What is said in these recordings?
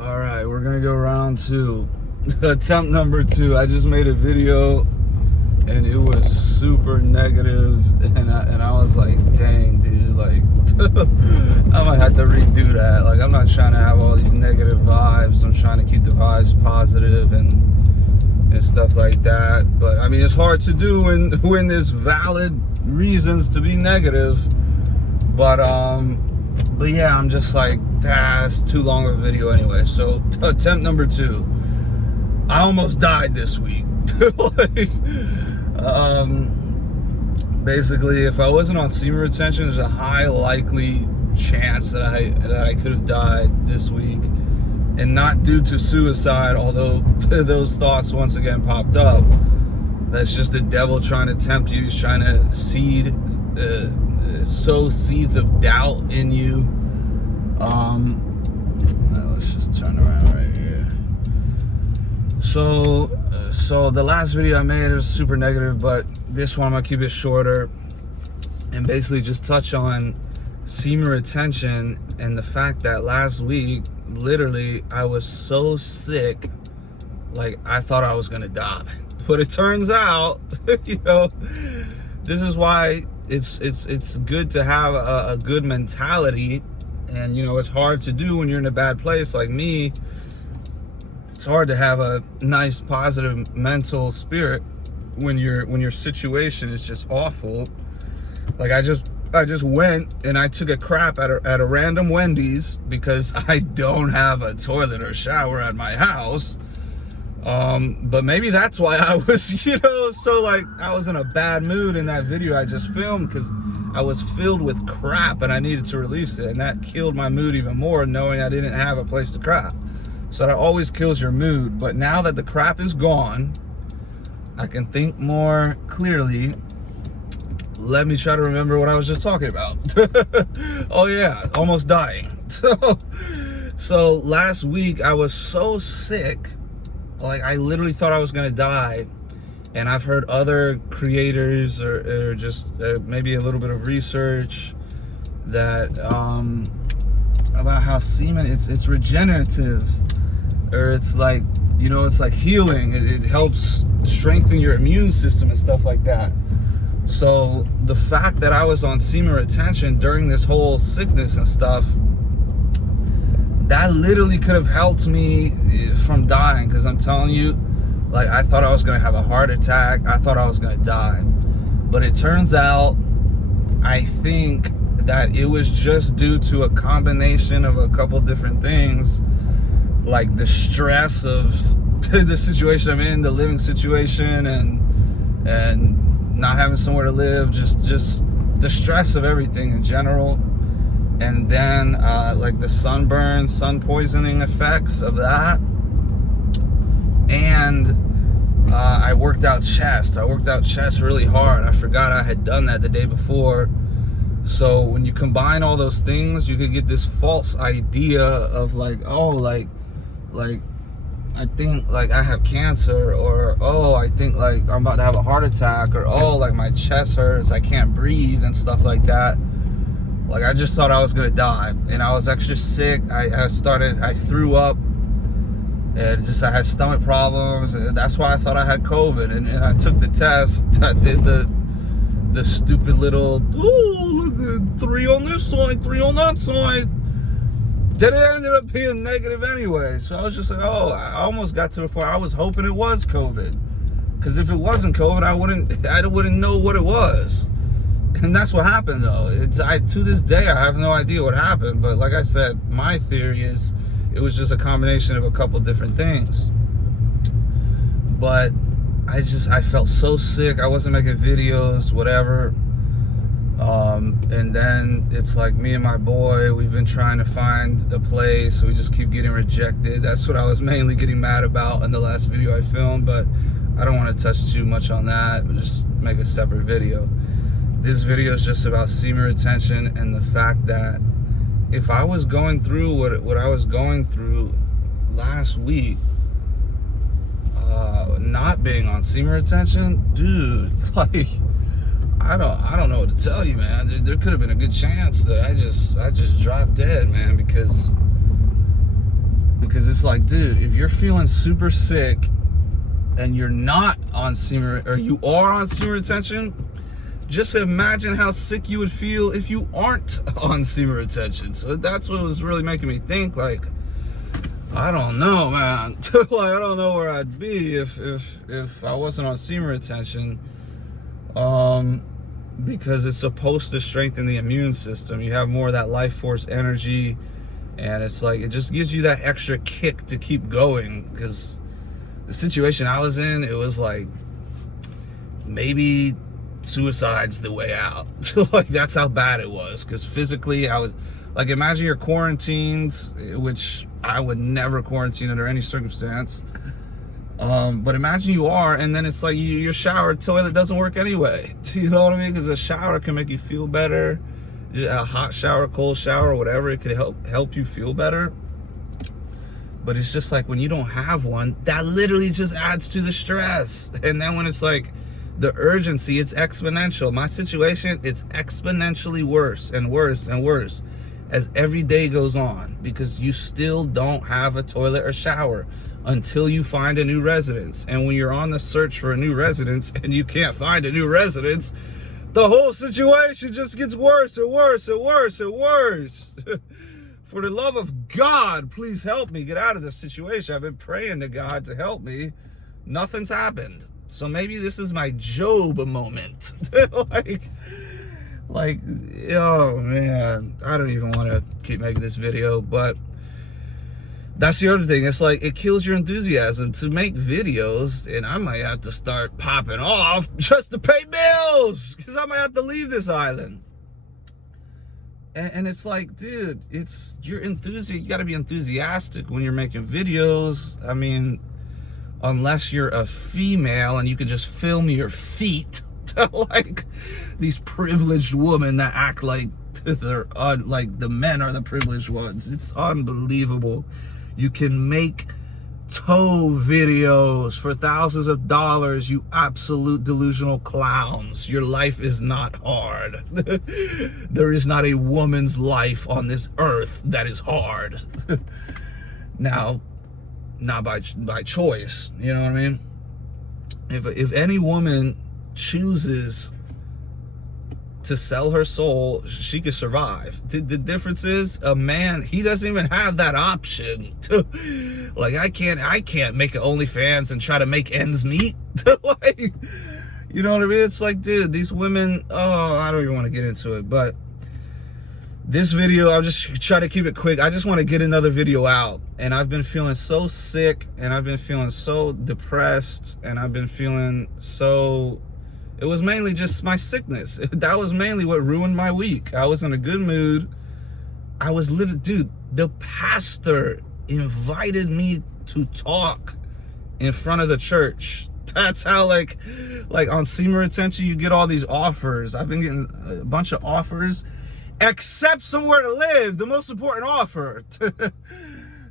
All right, we're gonna go round two. Attempt number 2. I just made a video and it was super negative, and I was like, dang, dude, like I might have to redo that. Like, I'm not trying to have all these negative vibes. I'm trying to keep the vibes positive and stuff like that. But I mean, it's hard to do when there's valid reasons to be negative. But yeah, I'm just like, that's too long of a video anyway. So attempt number 2. I almost died this week. Like, basically, if I wasn't on semen retention, there's a high likely chance that I could have died this week, and not due to suicide, although those thoughts once again popped up. That's just the devil trying to tempt you. He's trying to sow seeds of doubt in you. Let's just turn around right here. So the last video I made was super negative, but this one I'm gonna keep it shorter and basically just touch on semen retention and the fact that last week, literally, I was so sick, like I thought I was gonna die. But it turns out, you know, this is why it's good to have a good mentality. And you know, it's hard to do when you're in a bad place like me. It's hard to have a nice positive mental spirit when your situation is just awful. Like, I just went and I took a crap at a random Wendy's because I don't have a toilet or shower at my house. But maybe that's why I was, you know, so like I was in a bad mood in that video I just filmed, because I was filled with crap and I needed to release it, and that killed my mood even more, knowing I didn't have a place to crap. So that always kills your mood. But now that the crap is gone, I can think more clearly. Let me try to remember what I was just talking about. Oh yeah, almost dying. So last week I was so sick, like I literally thought I was gonna die. And I've heard other creators or just maybe a little bit of research that about how semen, it's regenerative, or it's like, you know, it's like healing. It helps strengthen your immune system and stuff like that. So the fact that I was on semen retention during this whole sickness and stuff, that literally could have helped me from dying. Because I'm telling you, like, I thought I was gonna have a heart attack. I thought I was gonna die. But it turns out, I think that it was just due to a combination of a couple different things, like the stress of the situation I'm in, the living situation, and not having somewhere to live, just the stress of everything in general. And then like the sunburn, sun poisoning effects of that. And I worked out chest. I worked out chest really hard. I forgot I had done that the day before. So when you combine all those things, you could get this false idea of like, oh, like I think like I have cancer, or oh, I think like I'm about to have a heart attack, or oh, like my chest hurts, I can't breathe and stuff like that. Like, I just thought I was gonna die, and I was extra sick. I threw up, and just I had stomach problems, and that's why I thought I had COVID. And I took the test. I did the stupid little, oh, look, 3 on this side, 3 on that side. Then it ended up being negative anyway. So I was just like, oh, I almost got to the point I was hoping it was COVID, because if it wasn't COVID, I wouldn't know what it was. And that's what happened, though. To this day, I have no idea what happened. But like I said, my theory is it was just a combination of a couple different things. But I felt so sick. I wasn't making videos, whatever. And then it's like me and my boy, we've been trying to find a place. We just keep getting rejected. That's what I was mainly getting mad about in the last video I filmed. But I don't want to touch too much on that. But just make a separate video. This video is just about semen retention and the fact that if I was going through what I was going through last week, not being on semen retention, dude, like, I don't know what to tell you, man. There could have been a good chance that I just dropped dead, man, because because it's like, dude, if you're feeling super sick and you're not on semen, or you are on semen retention, just imagine how sick you would feel if you aren't on semen retention. So that's what was really making me think, like, I don't know, man. Like, I don't know where I'd be if I wasn't on semen retention. Because it's supposed to strengthen the immune system. You have more of that life force energy, and it's like, it just gives you that extra kick to keep going. Because the situation I was in, it was like, maybe suicide's the way out. Like, that's how bad it was. Because physically, I was like, imagine you're quarantined, which I would never quarantine under any circumstance. But imagine you are, and then it's like your shower toilet doesn't work anyway. You know what I mean? Because a shower can make you feel better. A hot shower, cold shower, whatever, it could help you feel better. But it's just like, when you don't have one, that literally just adds to the stress. And then when it's like the urgency, it's exponential. My situation, it's exponentially worse and worse and worse as every day goes on, because you still don't have a toilet or shower until you find a new residence. And when you're on the search for a new residence and you can't find a new residence, the whole situation just gets worse and worse and worse and worse. For the love of God, please help me get out of this situation. I've been praying to God to help me. Nothing's happened. So maybe this is my Job moment. like, oh man, I don't even want to keep making this video, but that's the other thing. It's like, it kills your enthusiasm to make videos, and I might have to start popping off just to pay bills, because I might have to leave this island. And it's like, dude, you're enthusiastic. You got to be enthusiastic when you're making videos. I mean, unless you're a female and you can just film your feet to like these privileged women that act like they're like the men are the privileged ones. It's unbelievable. You can make toe videos for thousands of dollars, you absolute delusional clowns. Your life is not hard. There is not a woman's life on this earth that is hard. Now, not by choice, you know what I mean? If any woman chooses to sell her soul, she could survive. The difference is, a man, he doesn't even have that option. Like, I can't make an OnlyFans and try to make ends meet. Like, you know what I mean? It's like, dude, these women, oh, I don't even want to get into it, but this video, I'll just try to keep it quick. I just want to get another video out, and I've been feeling so sick, and I've been feeling so depressed, and I've been feeling so, it was mainly just my sickness. That was mainly what ruined my week. I was in a good mood. I was literally, dude, the pastor invited me to talk in front of the church. That's how, like on semen retention, you get all these offers. I've been getting a bunch of offers, except somewhere to live, the most important offer.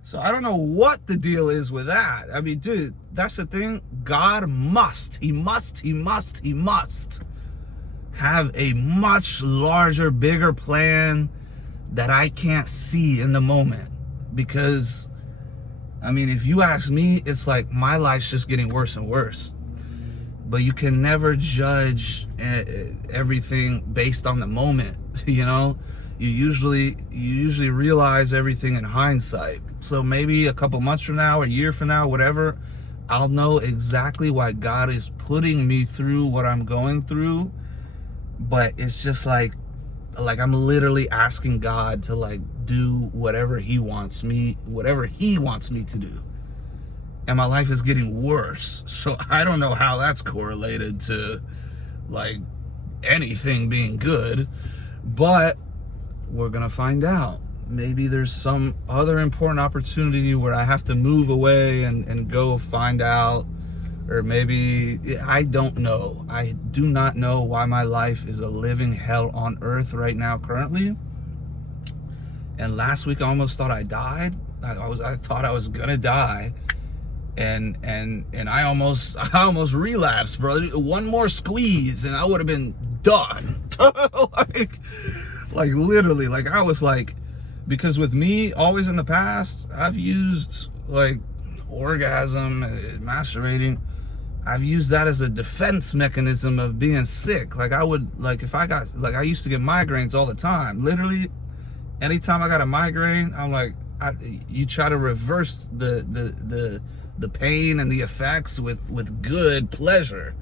So I don't know what the deal is with that. I mean, dude, that's the thing. God must have a much larger, bigger plan that I can't see in the moment. Because, I mean, if you ask me, it's like my life's just getting worse and worse. But you can never judge everything based on the moment, you know? You usually realize everything in hindsight. So maybe a couple months from now, a year from now, whatever, I'll know exactly why God is putting me through what I'm going through. But it's just like I'm literally asking God to like do whatever he wants me to do. And my life is getting worse. So I don't know how that's correlated to like anything being good, but we're gonna find out. Maybe there's some other important opportunity where I have to move away and go find out. Or maybe, I don't know. I do not know why my life is a living hell on earth right now currently. And last week I almost thought I died. I thought I was gonna die. And I almost relapsed, bro. One more squeeze and I would have been done. like literally, like I was like Because with me, always in the past, I've used like orgasm, masturbating, I've used that as a defense mechanism of being sick. Like I would, like if I got, like I used to get migraines all the time. Literally, anytime I got a migraine, I'm like, you try to reverse the pain and the effects with good pleasure.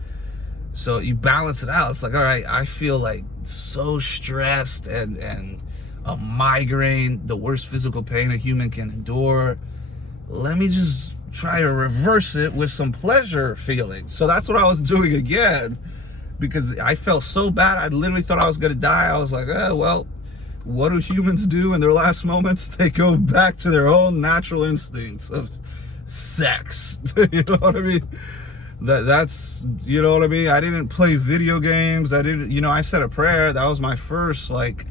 So you balance it out. It's like, all right, I feel like so stressed and a migraine, the worst physical pain a human can endure. Let me just try to reverse it with some pleasure feelings. So that's what I was doing again, because I felt so bad. I literally thought I was gonna die. I was like, well, what do humans do in their last moments? They go back to their own natural instincts of sex. You know what I mean? That's, you know what I mean? I didn't play video games. I didn't, you know, I said a prayer. That was my first like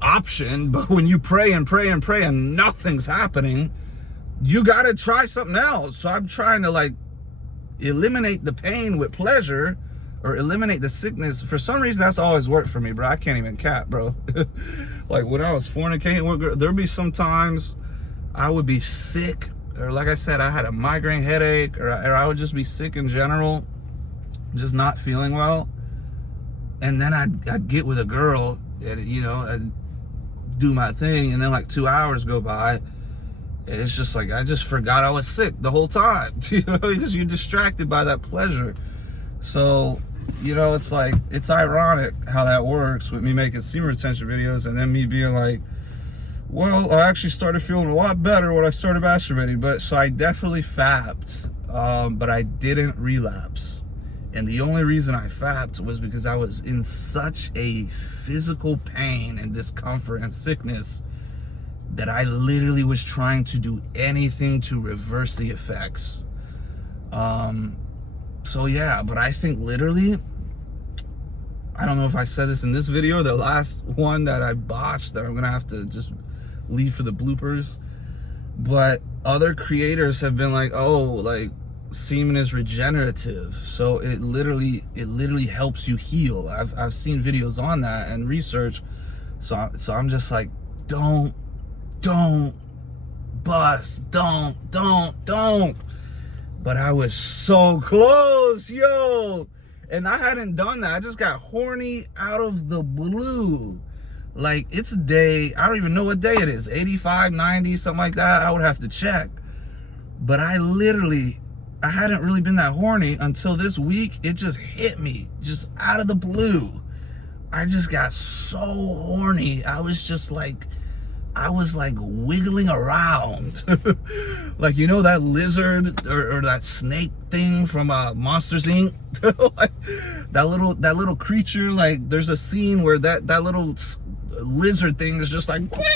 option. But when you pray and pray and pray and nothing's happening, you gotta try something else. So I'm trying to like eliminate the pain with pleasure, or eliminate the sickness. For some reason, that's always worked for me, bro. I can't even cap, bro. Like when I was fornicating, there'd be some times I would be sick, or like I said, I had a migraine headache, or I would just be sick in general, just not feeling well. And then I'd get with a girl, and you know, I'd do my thing, and then like 2 hours go by. It's just like, I just forgot I was sick the whole time, you know, because you're distracted by that pleasure. So, you know, it's like, it's ironic how that works with me making semen retention videos and then me being like, well, I actually started feeling a lot better when I started masturbating. But so I definitely fapped, but I didn't relapse. And the only reason I fapped was because I was in such a physical pain and discomfort and sickness that I literally was trying to do anything to reverse the effects. So yeah, but I think literally, I don't know if I said this in this video, the last one that I botched that I'm gonna have to just leave for the bloopers, but other creators have been like, oh, like semen is regenerative, so it literally helps you heal. I've seen videos on that and research, so I'm just like, don't bust, don't. But I was so close, yo. And I hadn't done that. I just got horny out of the blue. Like, it's a day, I don't even know what day it is, 85, 90, something like that. I would have to check. But I hadn't really been that horny until this week. It just hit me, just out of the blue. I just got so horny. I was like wiggling around. Like, you know that lizard or that snake thing from Monsters Inc? Like, that little creature, like there's a scene where that little lizard thing is just like moving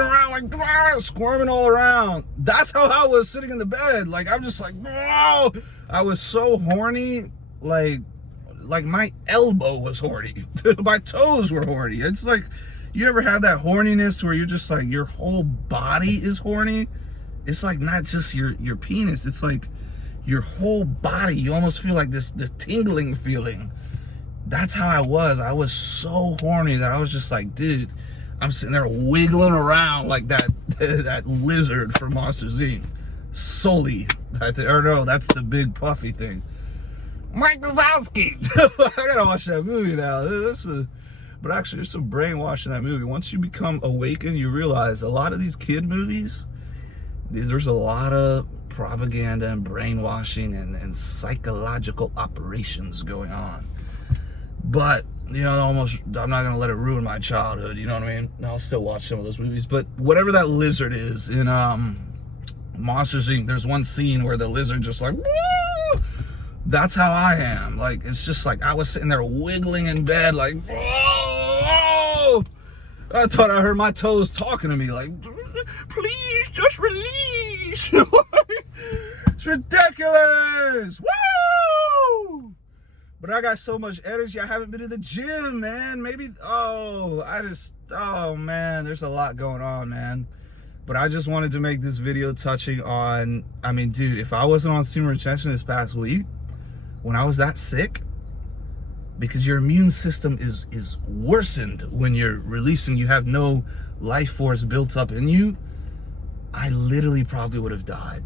around, like squirming all around. That's how I was sitting in the bed. Like, I'm just like, whoa. I was so horny, like my elbow was horny. My toes were horny. It's like, you ever have that horniness where you're just like, your whole body is horny? It's like not just your penis, it's like your whole body. You almost feel like this tingling feeling. That's how I was. I was so horny that I was just like, dude, I'm sitting there wiggling around like that lizard from Monsters Inc. Sully. Or no, that's the big puffy thing. Mike Wazowski. I gotta watch that movie now. But actually, there's some brainwashing in that movie. Once you become awakened, you realize a lot of these kid movies, there's a lot of propaganda and brainwashing and psychological operations going on. But, you know, I'm not gonna let it ruin my childhood, you know what I mean? I'll still watch some of those movies. But whatever that lizard is in Monsters Inc., there's one scene where the lizard just like, woo! That's how I am. Like, it's just like, I was sitting there wiggling in bed like, whoa! I thought I heard my toes talking to me like, please just release. It's ridiculous. Woo! But I got so much energy. I haven't been to the gym, man. Maybe, oh man, there's a lot going on, man. But I just wanted to make this video touching on, I mean, dude, if I wasn't on semen retention this past week, when I was that sick, because your immune system is worsened when you're releasing. You have no life force built up in you. I literally probably would have died.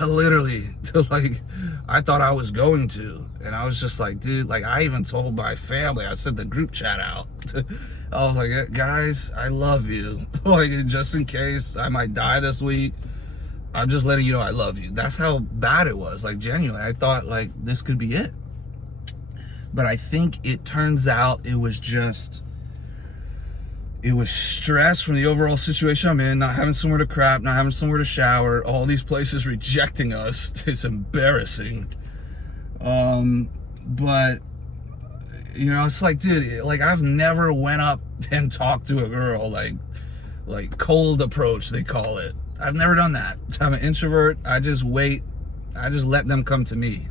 Like, I thought I was going to, and I was just like, dude, like, I even told my family, I sent the group chat out. I was like, guys, I love you. Like, just in case I might die this week, I'm just letting you know I love you. That's how bad it was. Like, genuinely, I thought, like, this could be it. But I think it turns out it was stress from the overall situation I'm in, not having somewhere to crap, not having somewhere to shower, all these places rejecting us. It's embarrassing. But, you know, it's like, dude, like, I've never went up and talked to a girl, like cold approach, they call it. I've never done that. I'm an introvert. I just wait. I just let them come to me.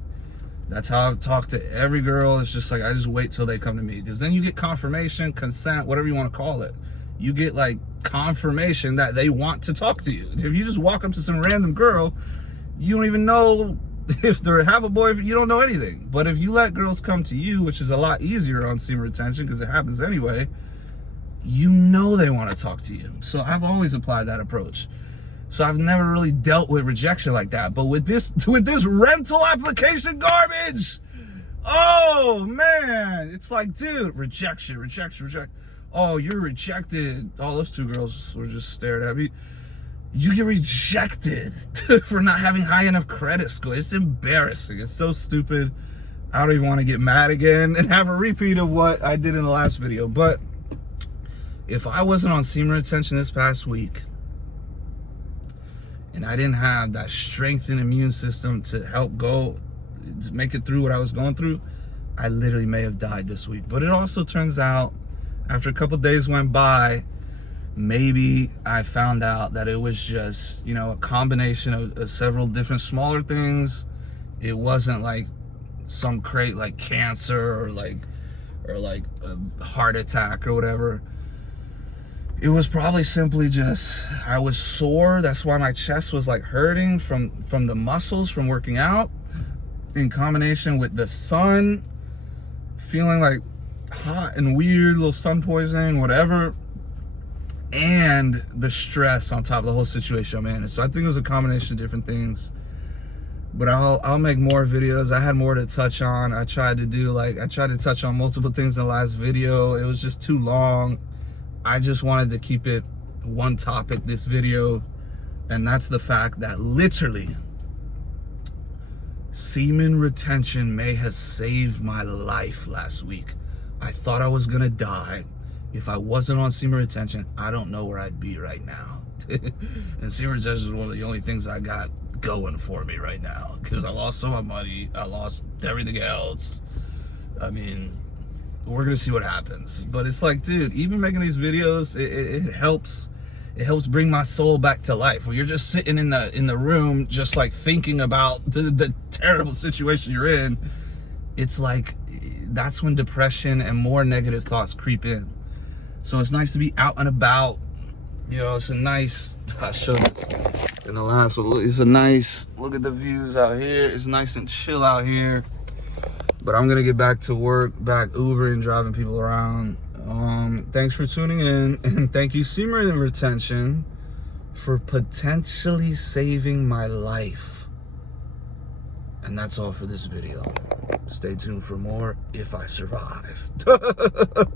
That's how I've talked to every girl. It's just like, I just wait till they come to me. Because then you get confirmation, consent, whatever you want to call it. You get, like, confirmation that they want to talk to you. If you just walk up to some random girl, you don't even know if they have a boyfriend. You don't know anything. But if you let girls come to you, which is a lot easier on semen retention because it happens anyway, you know they want to talk to you. So I've always applied that approach. So I've never really dealt with rejection like that. But with this rental application garbage, oh man, it's like, dude, rejection. Oh, you're rejected. Oh, those two girls were just staring at me. You get rejected for not having high enough credit score. It's embarrassing. It's so stupid. I don't even want to get mad again and have a repeat of what I did in the last video. But if I wasn't on semen retention this past week, and I didn't have that strengthened immune system to help to make it through what I was going through, I literally may have died this week. But it also turns out, after a couple days went by, maybe I found out that it was just, you know, a combination of several different smaller things. It wasn't like some like cancer or like a heart attack or whatever. It was probably simply just, I was sore. That's why my chest was like hurting from the muscles from working out, in combination with the sun, feeling like hot and weird, little sun poisoning, whatever, and the stress on top of the whole situation I'm in. So I think it was a combination of different things. But I'll make more videos. I had more to touch on. I tried to touch on multiple things in the last video. It was just too long. I just wanted to keep it one topic this video, and that's the fact that literally semen retention may have saved my life last week. I thought I was gonna die. If I wasn't on semen retention, I don't know where I'd be right now. And semen retention is one of the only things I got going for me right now, because I lost all my money, I lost everything else. I mean, we're gonna see what happens. But it's like, dude, even making these videos, it helps bring my soul back to life. When you're just sitting in the room, just like thinking about the terrible situation you're in, it's like, that's when depression and more negative thoughts creep in. So it's nice to be out and about. You know, it's a nice, I showed this in the last one. It's a nice, look at the views out here. It's nice and chill out here. But I'm gonna get back to work, back Ubering, driving people around. Thanks for tuning in, and thank you, semen retention, for potentially saving my life. And that's all for this video. Stay tuned for more if I survive.